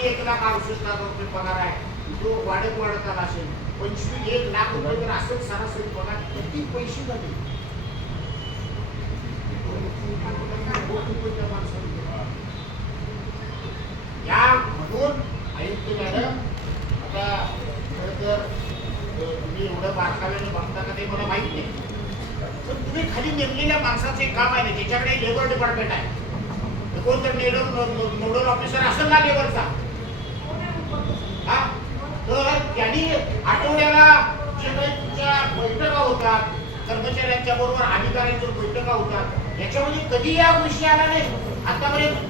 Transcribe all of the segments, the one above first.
1,68,000 रुपये पगार आहे, तो वाढत आला असेल. 1 लाख रुपये जर असेल सरासरी पगार, किती पैसे झाले? यामधून आयुक्त मॅडम, आता खरं तर तुम्ही एवढं बारकाव्याने बघता का ते मला माहित नाही, पण तुम्ही खाली नेमलेल्या माणसाचे काम आहे, ज्याच्याकडे लेबर डिपार्टमेंट आहे, कोणतरी नोडल ऑफिसर असेल ना लेबरचा, तर त्यांनी आठवड्याला जे बैठका होतात, कर्मचाऱ्यांच्या बरोबर अधिकाऱ्यांच्या बैठका होतात, याच्यामध्ये कधी या गोष्टी आला नाही आतापर्यंत.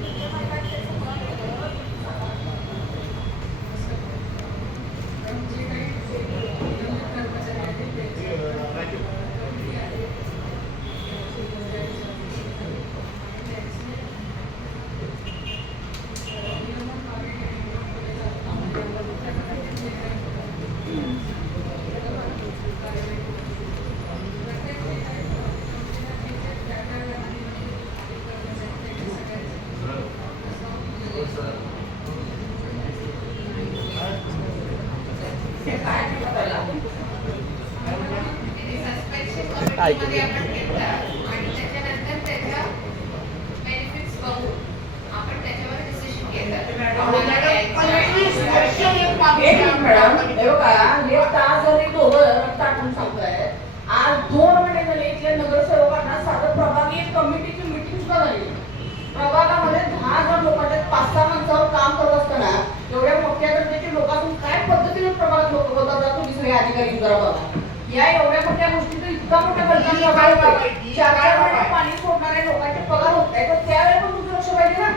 आज 2 महिने झाले इथल्या नगरसेवकांना साधं प्रभागी कमिटीची मीटिंग सुद्धा झाली. प्रभागामध्ये 10,000 लोकांच्या 5-6 माणसावर काम करत असताना एवढ्या मोठ्या दर्जाच्या लोकांतून काय पद्धतीने प्रभागात लोक बोलतात, तुम्ही सगळे अधिकारी जरा बघा. या एवढ्या मोठ्या गोष्टीचं इतका मोठा खर्च पाणी सोडणाऱ्या लोकांचे पगार होत आहे, तर त्यावेळेला पण तुमचं लक्ष पाहिजे ना.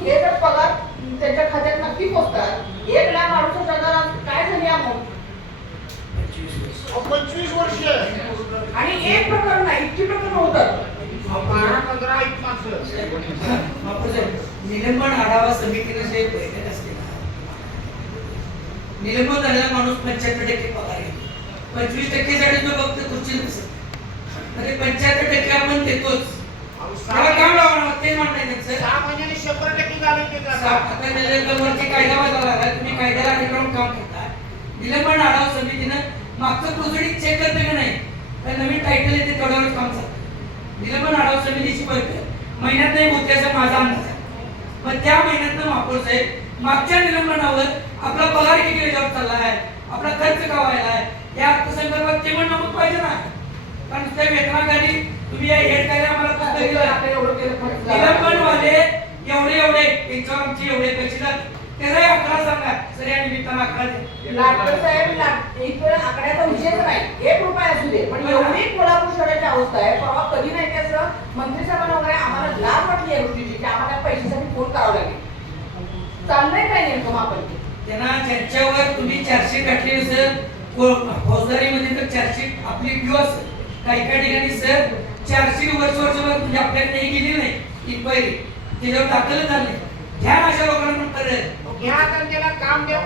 हे जर पगार त्यांच्या खात्यात नक्की पोहोचतात, 1,68,000 काय झाली अमाऊंट? 25 वर्ष आणि एक प्रकरण नाही, इतकी प्रकरण होतात. 12-15 माणसं. निलंबन आढावा समितीने जे बैठक असते, निलंबन झालेला माणूस 75% पगार घेतो, 25% साठी जो फक्त खुर्चीला बसतो, म्हणजे 75% आपण देतोच. काम लावणार ते म्हणणं त्यांचं 6 महिन्याने 100% झाले ते. आता निलंबनवरती कायदा बदलला आहे, तुम्ही कायद्याला अनुसरून काम करता. निलंबन आढावा समितीनं मागचं प्रोसिडिंग चेक करते का नाही, तर नवीन टायटल येते तेवढ्यावर काम चालतं. निलंबन आढावा समितीची बैठक महिन्यात नाही होते असा माझा अंदाज आहे. मग त्या महिन्यात महापौर साहेब मागच्या निलंबनावर आपला पगार किती वेळेवर चालला आहे, आपला खर्च का व्हायला आहे, या अर्थसंकल्पात ते पण नमूद पाहिजे ना. कारण त्या वेतनाखाली तुम्ही या हेड काय आम्हाला पुस्तक दिलं, निलंबनवाले एवढे त्यांच्यावर आमची एवढे पैसे जातात, त्याचाही आकडा सांगा सर. या निमित्तानं आकडा दे. डॉक्टर साहेब, इकडे आकड्याचा विषयच नाही, 1 रुपया असू दे, पण एवढी कोल्हापूर शहराची अवस्था आहे. परवा कधी नाही त्याचं मंत्री साहेबांना वगैरे आम्हाला लाज वाटली या गोष्टीची की आम्हाला पैशासाठी फोन करावा लागेल. चाललंय काय नेमकं आपण त्यांना ज्यांच्यावर तुम्ही चार्जशीट टाकली सर, फौजदारीमध्ये तर चार्जशीट आपली ड्यू असेल, काही ठिकाणी सर चार्जशीट वर्षभर म्हणजे आपल्याकडे नाही गेली नाही इन्क्वायरी, त्याच्यावर दाखल झाले. घ्या अशा लोकांना करेल, घ्या त्याला काम द्या.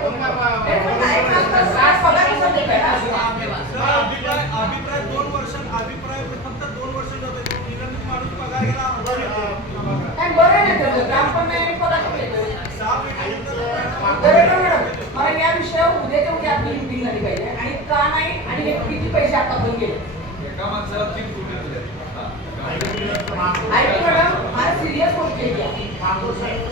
अभिप्राय 2 वर्ष, अभिप्राय फक्त 2 वर्ष जातो. निलंबित माणूस पगार गेला बरं नाही त्याचं काम पण नाही, पगार पण येतो. 6 महिन्यानंतर मॅडम, मला या विषयावर उद्याच्या उद्या आपली मीटिंग झाली पाहिजे. आणि का नाही, आणि हे किती पैसे आता पण गेले एका माणसाला 3 कोटी दिले. ऐक मॅडम, मला सिरियस गोष्ट आहे.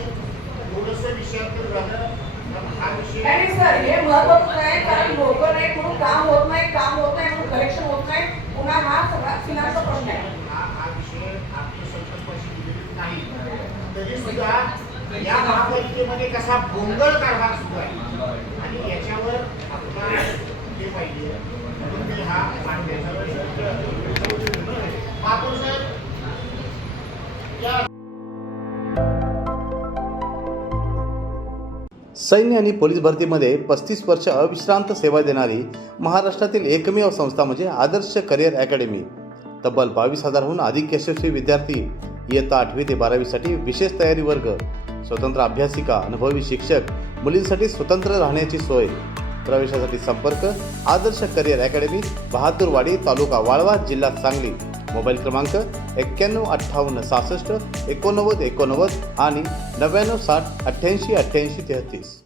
नाही सर, हे महत्वाचं नाही, कारण लोक नाही म्हणून काम होत नाही म्हणून कलेक्शन होत नाही. पुन्हा हा सगळा फिनान्सचा प्रश्न आहे. हा विषय आपल्या संकल्पाशी निगडीत नाही, तरी सुद्धा या महापालिकेमध्ये कसा भोंगळ कारभार सुरू आहे आणि याच्यावर आपला हे पाहिजे म्हणून मी हा मांडण्याचा महापौर साहेब या सैन्य आणि पोलीस भरतीमध्ये 35 वर्ष अविश्रांत सेवा देणारी महाराष्ट्रातील एकमेव संस्था म्हणजे आदर्श करिअर अकॅडमी. तब्बल 22,000हून अधिक यशस्वी विद्यार्थी इयत्ता 8वी ते 12वीसाठी विशेष तयारी वर्ग, स्वतंत्र अभ्यासिका, अनुभवी शिक्षक, मुलींसाठी स्वतंत्र राहण्याची सोय. प्रवेशासाठी संपर्क आदर्श करिअर अकॅडमी, बहादूरवाडी, तालुका वाळवा, जिल्हा सांगली. मोबाईल क्रमांक 915866 8989 आणि 9960 888833.